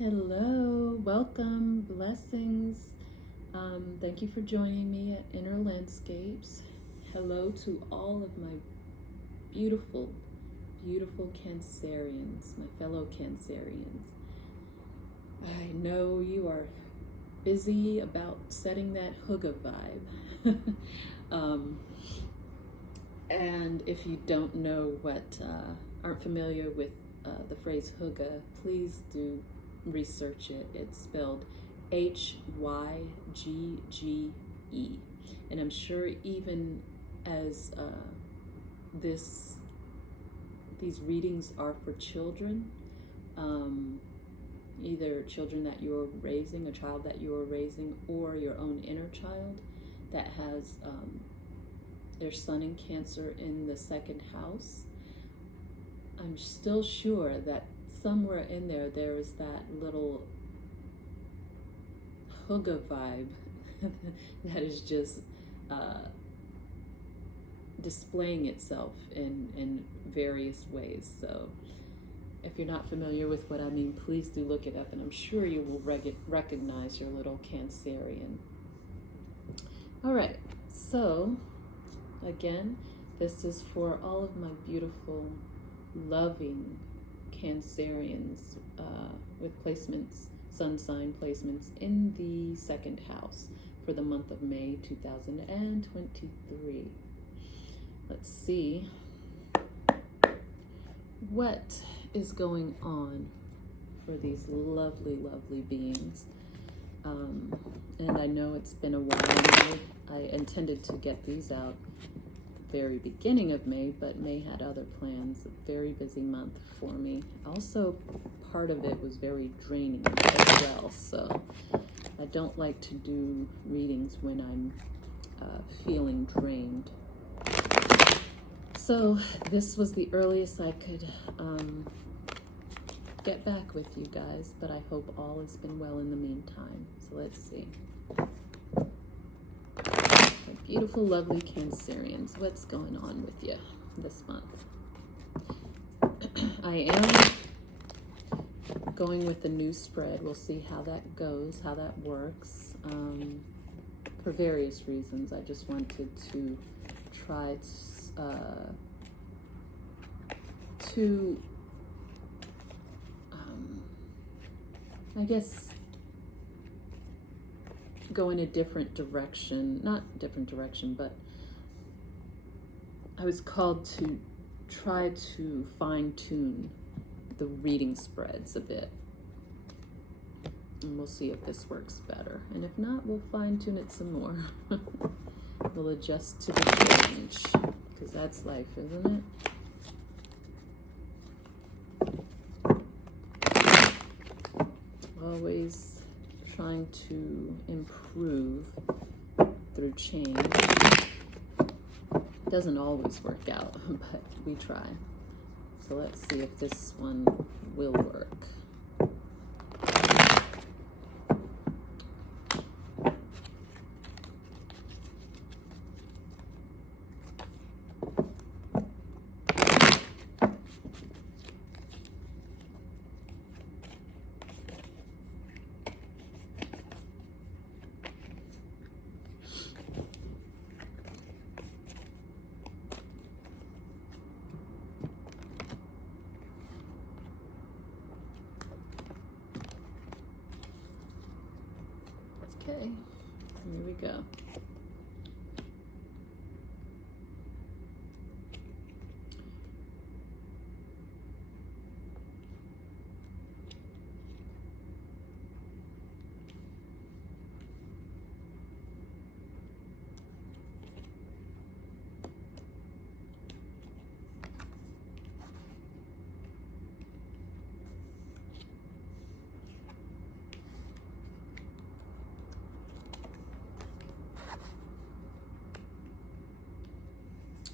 Hello, welcome, blessings. Thank you for joining me at Inner Landscapes. Hello to all of my beautiful, beautiful Cancerians, my fellow Cancerians. I know you are busy about setting that hygge vibe. And if you don't know aren't familiar with the phrase hygge, please do research it. It's spelled Hygge, and I'm sure even as these readings are for children, either children that you're raising, a child that you're raising, or your own inner child that has their sun in Cancer in the second house. I'm still sure that somewhere in there is that little hygge vibe that is just displaying itself in various ways. So if you're not familiar with what I mean, please do look it up, and I'm sure you will recognize your little Cancerian. All right, so again, this is for all of my beautiful, loving Cancerians with placements, sun sign placements in the second house for the month of May 2023. Let's see what is going on for these lovely, lovely beings. And I know it's been a while. I intended to get these out very beginning of May, but May had other plans. A very busy month for me. Also, part of it was very draining as well, so I don't like to do readings when I'm feeling drained. So this was the earliest I could get back with you guys, but I hope all has been well in the meantime. So let's see. Beautiful, lovely Cancerians, what's going on with you this month? I am going with the new spread. We'll see how that goes, how that works. For various reasons, I just wanted to try to I guess go in a different direction, not different direction, but I was called to try to fine-tune the reading spreads a bit, and we'll see if this works better, and if not, we'll fine-tune it some more. We'll adjust to the change, because that's life, isn't it? Always trying to improve through change. Doesn't always work out, but we try. So let's see if this one will work. Okay, here we go.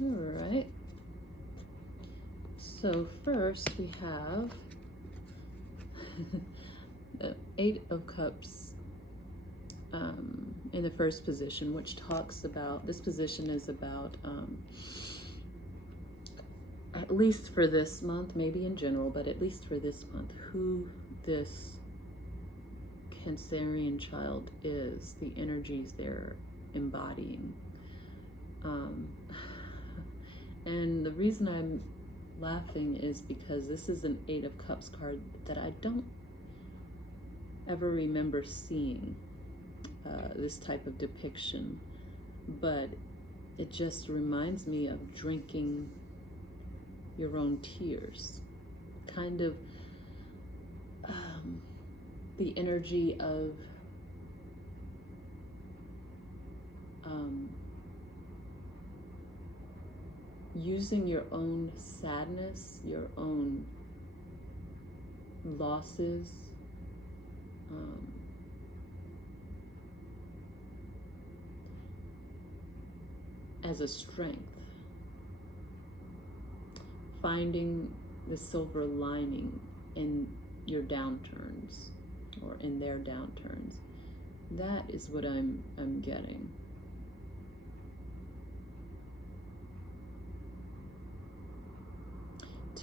All right, so first we have the Eight of Cups in the first position, which talks about, this position is about, at least for this month, maybe in general, but at least for this month, who this Cancerian child is, the energies they're embodying. And the reason I'm laughing is because this is an Eight of Cups card that I don't ever remember seeing this type of depiction, but it just reminds me of drinking your own tears, kind of the energy of using your own sadness, your own losses, as a strength, finding the silver lining in your downturns or in their downturns. That is what I'm getting.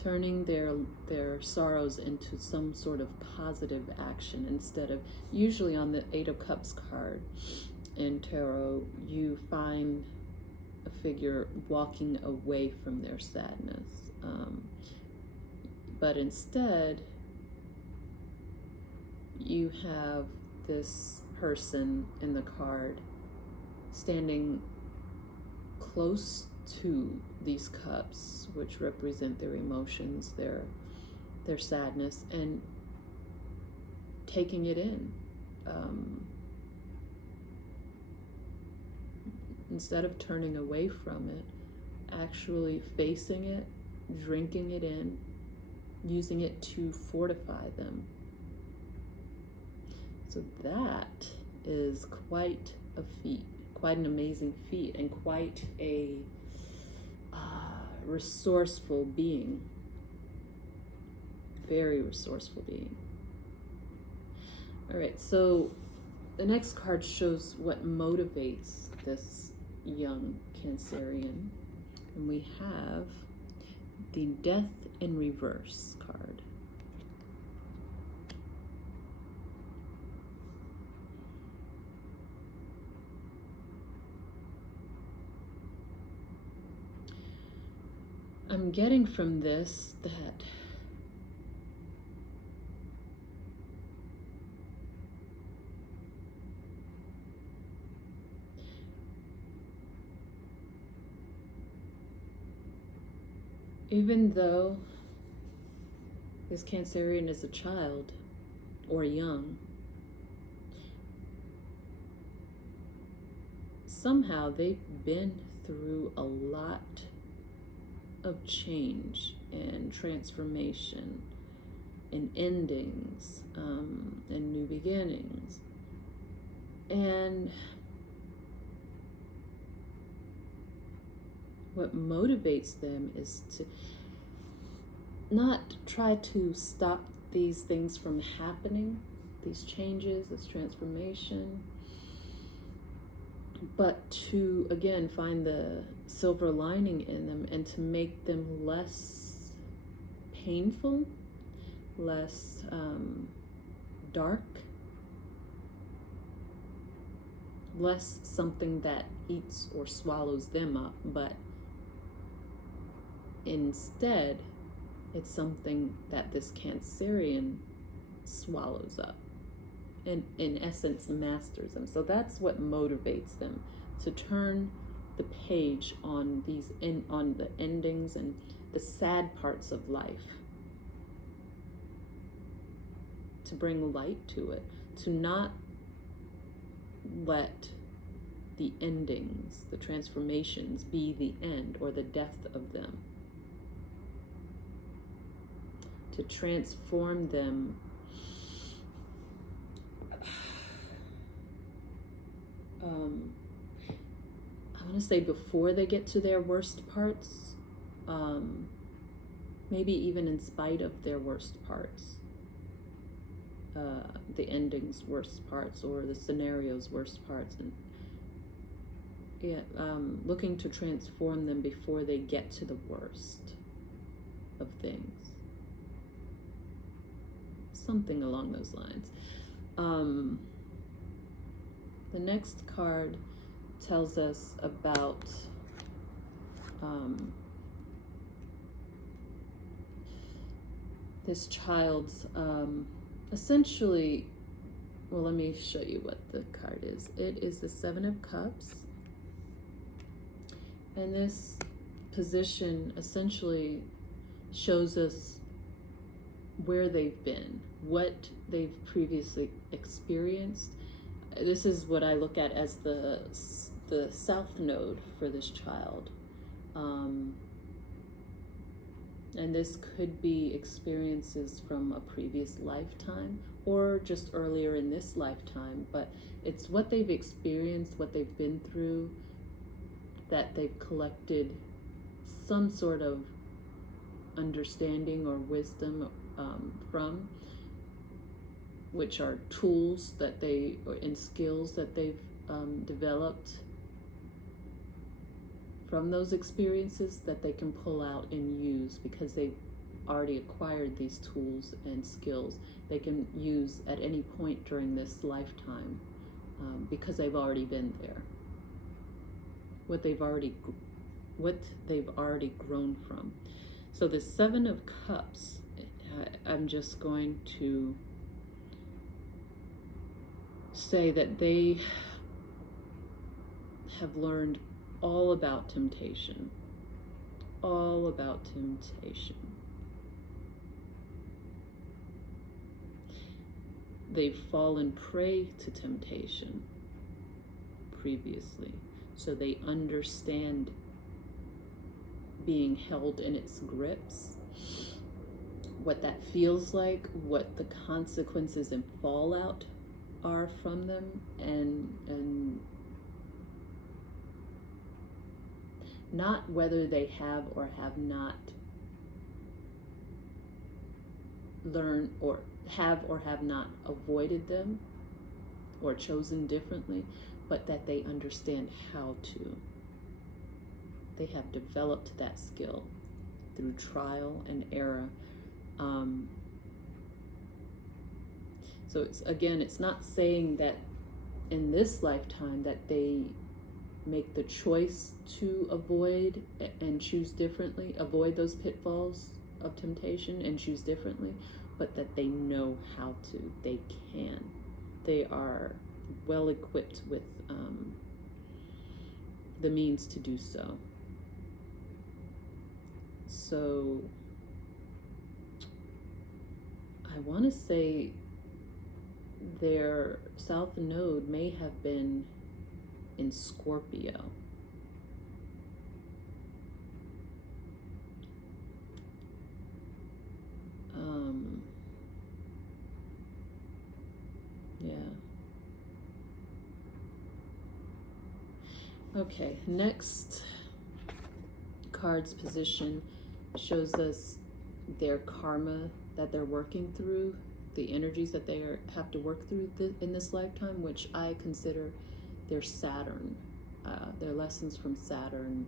Turning their sorrows into some sort of positive action instead of, usually on the Eight of Cups card in tarot, you find a figure walking away from their sadness. But instead, you have this person in the card standing close to these cups, which represent their emotions, their sadness, and taking it in. Instead of turning away from it, actually facing it, drinking it in, using it to fortify them. So that is quite a feat, quite an amazing feat, and quite a resourceful being. Very resourceful being. All right, so the next card shows what motivates this young Cancerian, and we have the Death in Reverse card. I'm getting from this that even though this Cancerian is a child or young, somehow they've been through a lot of change and transformation and endings and new beginnings. And what motivates them is to not try to stop these things from happening, these changes, this transformation, but to, again, find the silver lining in them and to make them less painful, less dark, less something that eats or swallows them up, but instead it's something that this Cancerian swallows up, and in essence masters them. So that's what motivates them to turn the page on on the endings and the sad parts of life, to bring light to it, to not let the endings, the transformations, be the end or the death of them, to transform them I want to say before they get to their worst parts, maybe even in spite of their worst parts, the ending's worst parts or the scenario's worst parts, and looking to transform them before they get to the worst of things. Something along those lines. The next card tells us about this child's essentially, well, let me show you what the card is. It is the Seven of Cups. And this position essentially shows us where they've been, what they've previously experienced. This is what I look at as the south node for this child. And this could be experiences from a previous lifetime or just earlier in this lifetime, but it's what they've experienced, what they've been through, that they've collected some sort of understanding or wisdom from, which are tools that and skills that they've developed from those experiences that they can pull out and use because they've already acquired these tools and skills they can use at any point during this lifetime because they've already been there. What they've already grown from. So the Seven of Cups, I'm just going to say that they have learned all about temptation. All about temptation. They've fallen prey to temptation previously, so they understand being held in its grips, what that feels like, what the consequences and fallout are from them, and not whether they have or have not learned or have not avoided them or chosen differently, but that they understand how to. They have developed that skill through trial and error. So it's not saying that in this lifetime that they make the choice to avoid and choose differently, avoid those pitfalls of temptation and choose differently, but that they know how to, they can. They are well equipped with the means to do so. So I want to say their south node may have been in Scorpio. Yeah. Okay, next card's position shows us their karma that they're working through, the energies that they have to work through in this lifetime, which I consider their Saturn, their lessons from Saturn.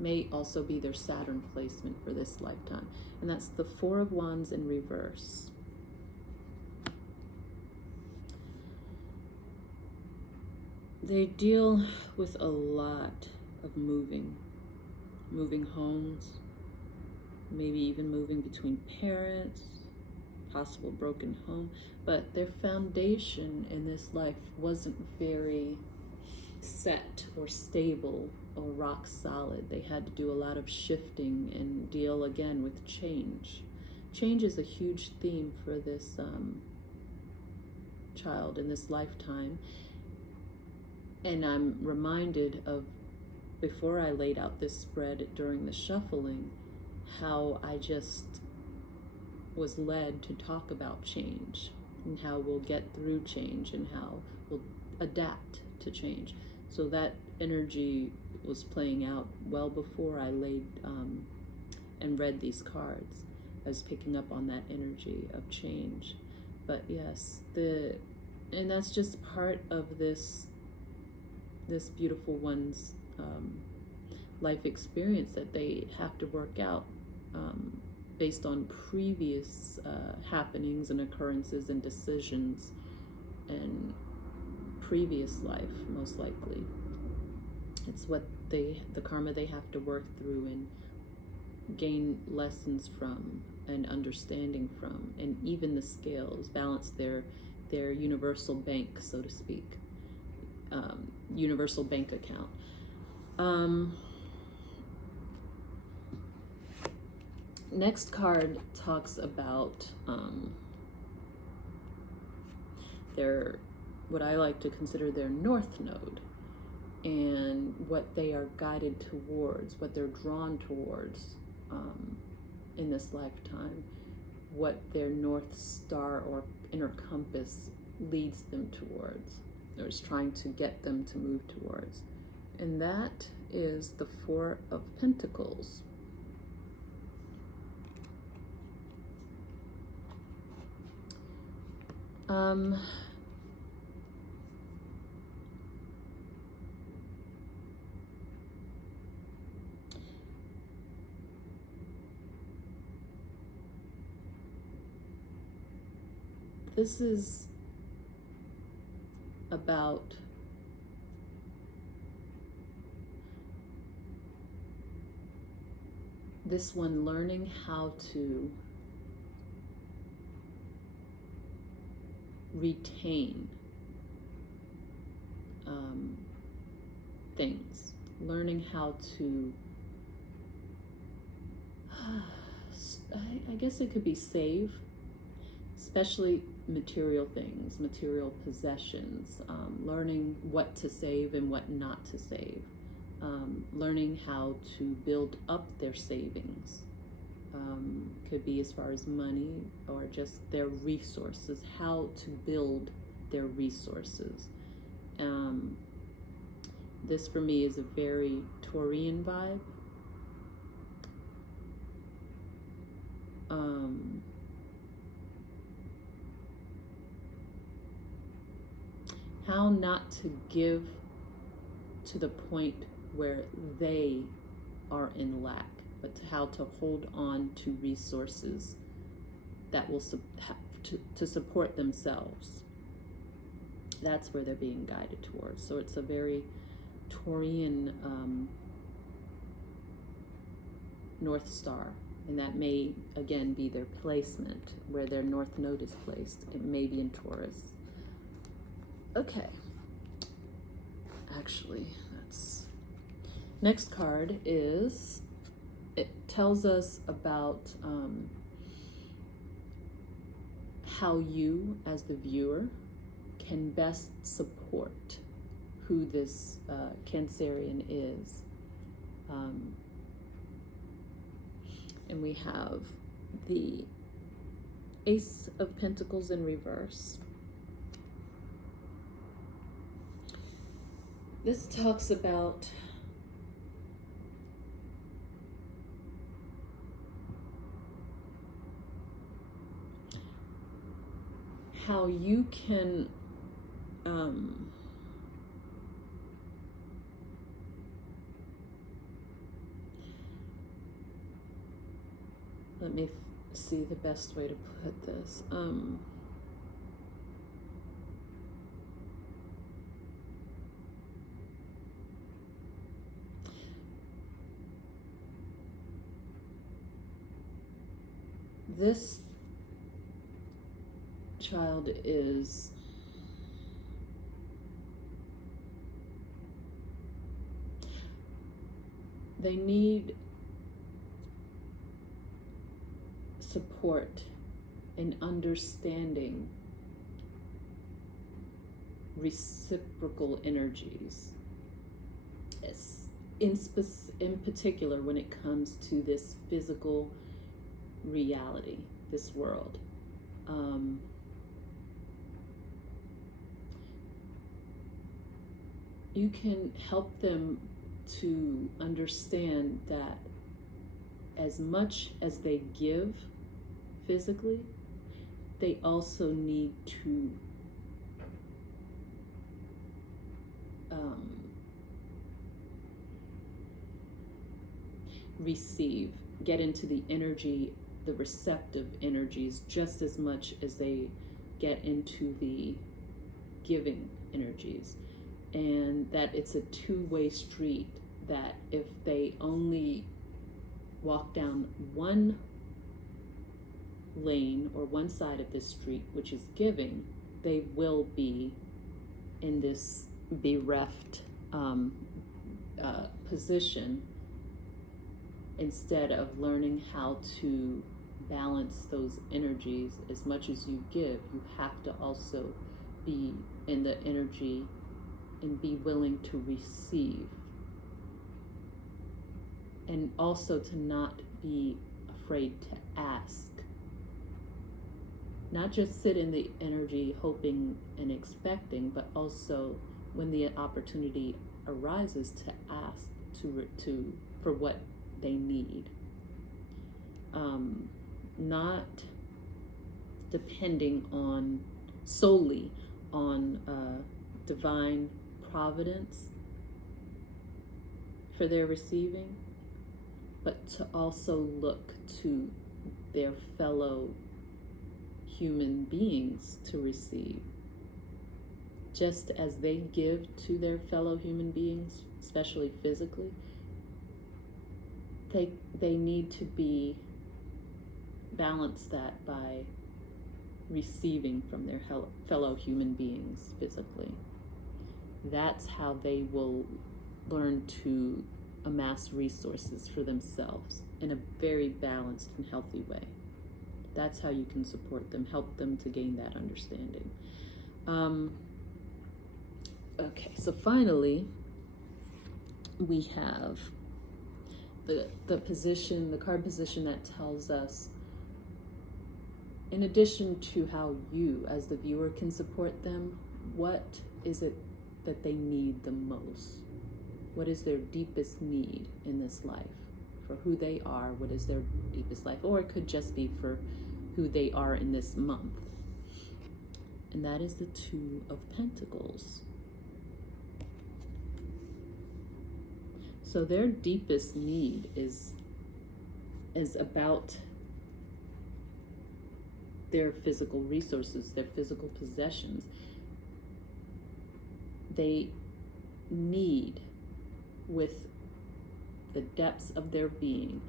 May also be their Saturn placement for this lifetime. And that's the Four of Wands in reverse. They deal with a lot of moving homes, maybe even moving between parents, possible broken home, but their foundation in this life wasn't very set or stable or rock solid. They had to do a lot of shifting and deal again with change. Change is a huge theme for this child in this lifetime. And I'm reminded of, before I laid out this spread during the shuffling, how I just was led to talk about change and how we'll get through change and how we'll adapt to change. So that energy was playing out well before I laid and read these cards. I was picking up on that energy of change. But yes, and that's just part of this beautiful one's life experience that they have to work out based on previous happenings and occurrences and decisions and previous life, most likely. It's what the karma they have to work through and gain lessons from and understanding from, and even the scales, balance their universal bank, so to speak, universal bank account. Next card talks about what I like to consider their north node, and what they are guided towards, what they're drawn towards in this lifetime, what their north star or inner compass leads them towards, or is trying to get them to move towards. And that is the Four of Pentacles. This is about this one learning how to retain things, learning how to, I guess it could be save, especially material things, material possessions, learning what to save and what not to save, learning how to build up their savings. Could be as far as money or just their resources, how to build their resources. This for me is a very Taurian vibe. How not to give to the point where they are in lack, but how to hold on to resources that will to support themselves. That's where they're being guided towards. So it's a very Taurian North Star, and that may again be their placement, where their North Node is placed. It may be in Taurus. Okay. Actually, next card is, it tells us about how you, as the viewer, can best support who this Cancerian is. And we have the Ace of Pentacles in reverse. This talks about how you can let me see the best way to put this. This child is they need support in understanding reciprocal energies, in particular when it comes to this physical reality, this world. You can help them to understand that as much as they give physically, they also need to receive, get into the energy the receptive energies just as much as they get into the giving energies, and that it's a two-way street, that if they only walk down one lane or one side of this street, which is giving, they will be in this bereft position, instead of learning how to balance those energies. As much as you give, you have to also be in the energy and be willing to receive, and also to not be afraid to ask. Not just sit in the energy hoping and expecting, but also when the opportunity arises to ask for what they need. Not depending solely on divine providence for their receiving, but to also look to their fellow human beings to receive. Just as they give to their fellow human beings, especially physically, they need to balance that by receiving from their fellow human beings physically. That's how they will learn to amass resources for themselves in a very balanced and healthy way. That's how you can support them, help them to gain that understanding. Okay, so finally, we have the position, the card position that tells us, in addition to how you as the viewer can support them, what is it that they need the most? What is their deepest need in this life? For who they are, what is their deepest life? Or it could just be for who they are in this month. And that is the Two of Pentacles. So their deepest need is about their physical resources, their physical possessions. They need, with the depths of their being,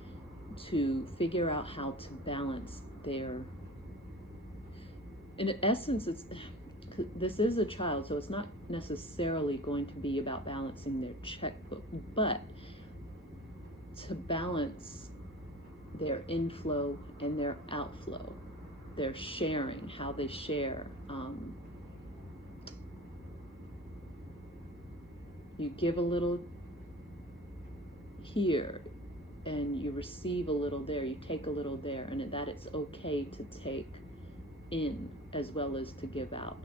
to figure out how to balance their, in essence, this is a child, so it's not necessarily going to be about balancing their checkbook, but to balance their inflow and their outflow, their sharing, how they share. You give a little here and you receive a little there, you take a little there, and that it's okay to take in as well as to give out.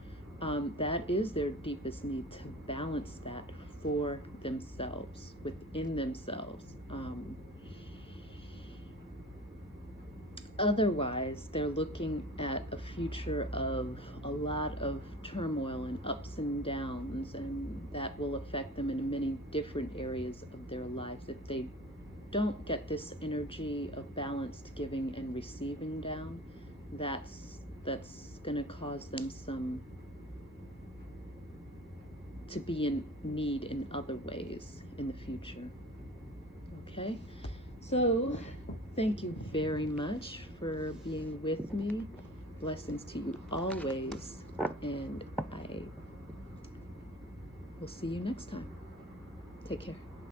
That is their deepest need, to balance that for themselves, within themselves. Otherwise, they're looking at a future of a lot of turmoil and ups and downs, and that will affect them in many different areas of their lives. If they don't get this energy of balanced giving and receiving down, that's going to cause them to be in need in other ways in the future. Okay? So, thank you very much for being with me. Blessings to you always, and I will see you next time. Take care.